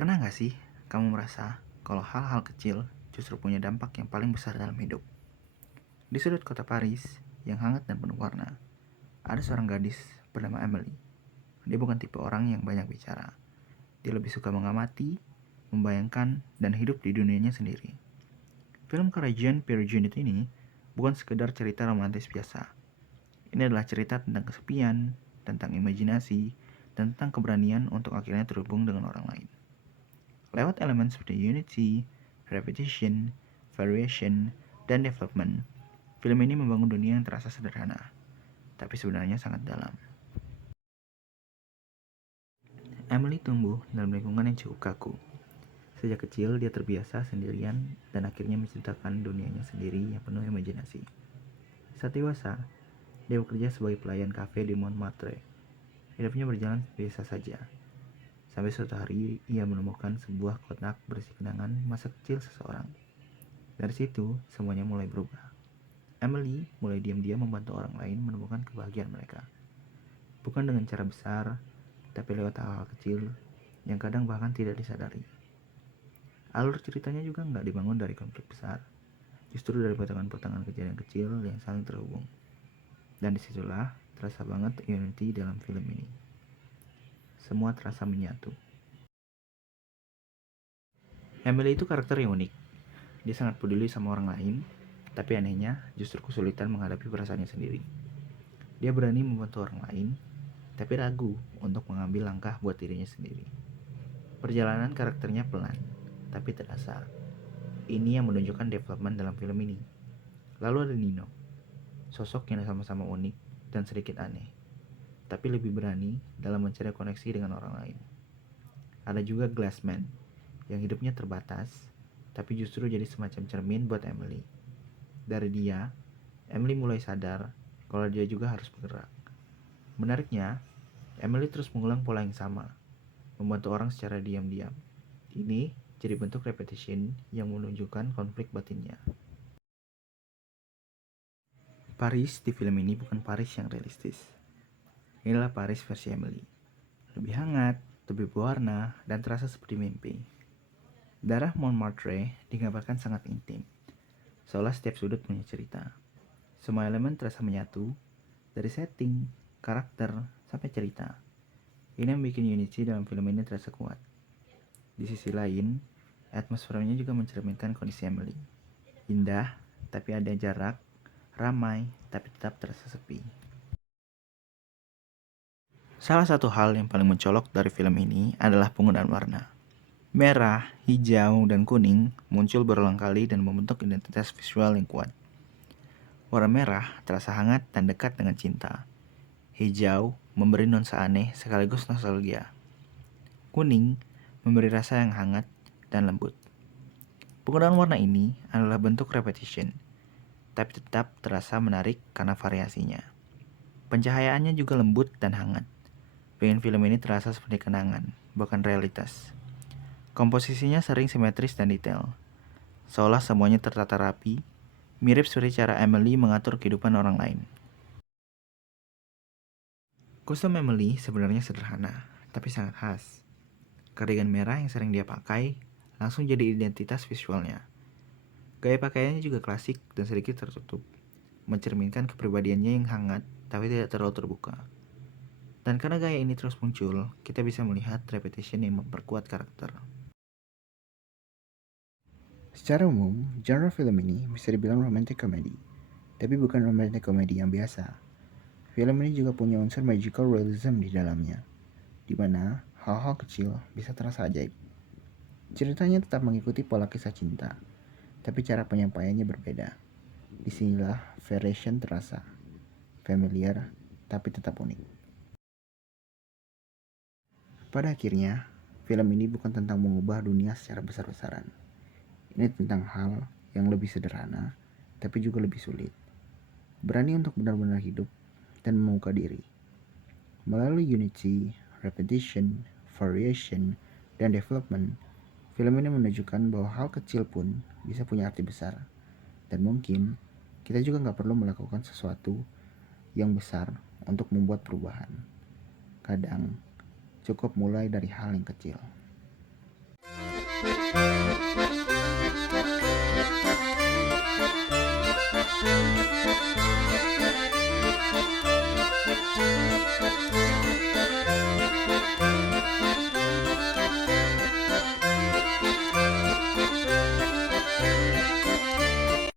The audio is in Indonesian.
Pernah nggak sih kamu merasa kalau hal-hal kecil justru punya dampak yang paling besar dalam hidup? Di sudut kota Paris yang hangat dan penuh warna, ada seorang gadis bernama Emily. Dia bukan tipe orang yang banyak bicara. Dia lebih suka mengamati, membayangkan, dan hidup di dunianya sendiri. Film karya Jean Pierre Jeunet ini bukan sekedar cerita romantis biasa. Ini adalah cerita tentang kesepian, tentang imajinasi, dan tentang keberanian untuk akhirnya terhubung dengan orang lain. Lewat elemen seperti unity, repetition, variation, dan development, film ini membangun dunia yang terasa sederhana, tapi sebenarnya sangat dalam. Emily tumbuh dalam lingkungan yang cukup kaku. Sejak kecil dia terbiasa sendirian dan akhirnya menciptakan dunianya sendiri yang penuh imajinasi. Saat dewasa, dia bekerja sebagai pelayan kafe di Montmartre. Hidupnya berjalan biasa saja, sampai suatu hari ia menemukan sebuah kotak berisi kenangan masa kecil seseorang. Dari situ, semuanya mulai berubah. Emily mulai diam-diam membantu orang lain menemukan kebahagiaan mereka. Bukan dengan cara besar, tapi lewat hal-hal kecil yang kadang bahkan tidak disadari. Alur ceritanya juga nggak dibangun dari konflik besar, justru dari potongan-potongan kejadian kecil yang saling terhubung. Dan disitulah terasa banget unity dalam film ini. Semua terasa menyatu. Emily itu karakter yang unik. Dia sangat peduli sama orang lain, tapi anehnya justru kesulitan menghadapi perasaannya sendiri. Dia berani membantu orang lain, tapi ragu untuk mengambil langkah buat dirinya sendiri. Perjalanan karakternya pelan, tapi terasa. Ini yang menunjukkan development dalam film ini. Lalu ada Nino, sosok yang sama-sama unik dan sedikit aneh, tapi lebih berani dalam mencari koneksi dengan orang lain. Ada juga Glassman, yang hidupnya terbatas, tapi justru jadi semacam cermin buat Emily. Dari dia, Emily mulai sadar kalau dia juga harus bergerak. Menariknya, Emily terus mengulang pola yang sama, membantu orang secara diam-diam. Ini jadi bentuk repetition yang menunjukkan konflik batinnya. Paris di film ini bukan Paris yang realistis. Inilah Paris versi Emily. Lebih hangat, lebih berwarna, dan terasa seperti mimpi. Daerah Montmartre digambarkan sangat intim, seolah setiap sudut punya cerita. Semua elemen terasa menyatu, dari setting, karakter, sampai cerita. Ini yang bikin unity dalam film ini terasa kuat. Di sisi lain, atmosfernya juga mencerminkan kondisi Emily. Indah, tapi ada jarak, ramai, tapi tetap terasa sepi. Salah satu hal yang paling mencolok dari film ini adalah penggunaan warna. Merah, hijau, dan kuning muncul berulang kali dan membentuk identitas visual yang kuat. Warna merah terasa hangat dan dekat dengan cinta. Hijau memberi nuansa aneh sekaligus nostalgia. Kuning memberi rasa yang hangat dan lembut. Penggunaan warna ini adalah bentuk repetition, tapi tetap terasa menarik karena variasinya. Pencahayaannya juga lembut dan hangat. Bikin film ini terasa seperti kenangan, bukan realitas. Komposisinya sering simetris dan detail, seolah semuanya tertata rapi, mirip seperti cara Emily mengatur kehidupan orang lain. Kostum Emily sebenarnya sederhana, tapi sangat khas. Kardigan merah yang sering dia pakai langsung jadi identitas visualnya. Gaya pakaiannya juga klasik dan sedikit tertutup, mencerminkan kepribadiannya yang hangat tapi tidak terlalu terbuka. Dan karena gaya ini terus muncul, kita bisa melihat repetition yang memperkuat karakter. Secara umum, genre film ini bisa dibilang romantic comedy, tapi bukan romantic comedy yang biasa. Film ini juga punya unsur magical realism di dalamnya, di mana hal-hal kecil bisa terasa ajaib. Ceritanya tetap mengikuti pola kisah cinta, tapi cara penyampaiannya berbeda. Disinilah variation terasa, familiar, tapi tetap unik. Pada akhirnya, film ini bukan tentang mengubah dunia secara besar-besaran. Ini tentang hal yang lebih sederhana, tapi juga lebih sulit. Berani untuk benar-benar hidup dan membuka diri. Melalui unity, repetition, variation, dan development, film ini menunjukkan bahwa hal kecil pun bisa punya arti besar. Dan mungkin kita juga nggak perlu melakukan sesuatu yang besar untuk membuat perubahan. Kadang cukup mulai dari hal yang kecil.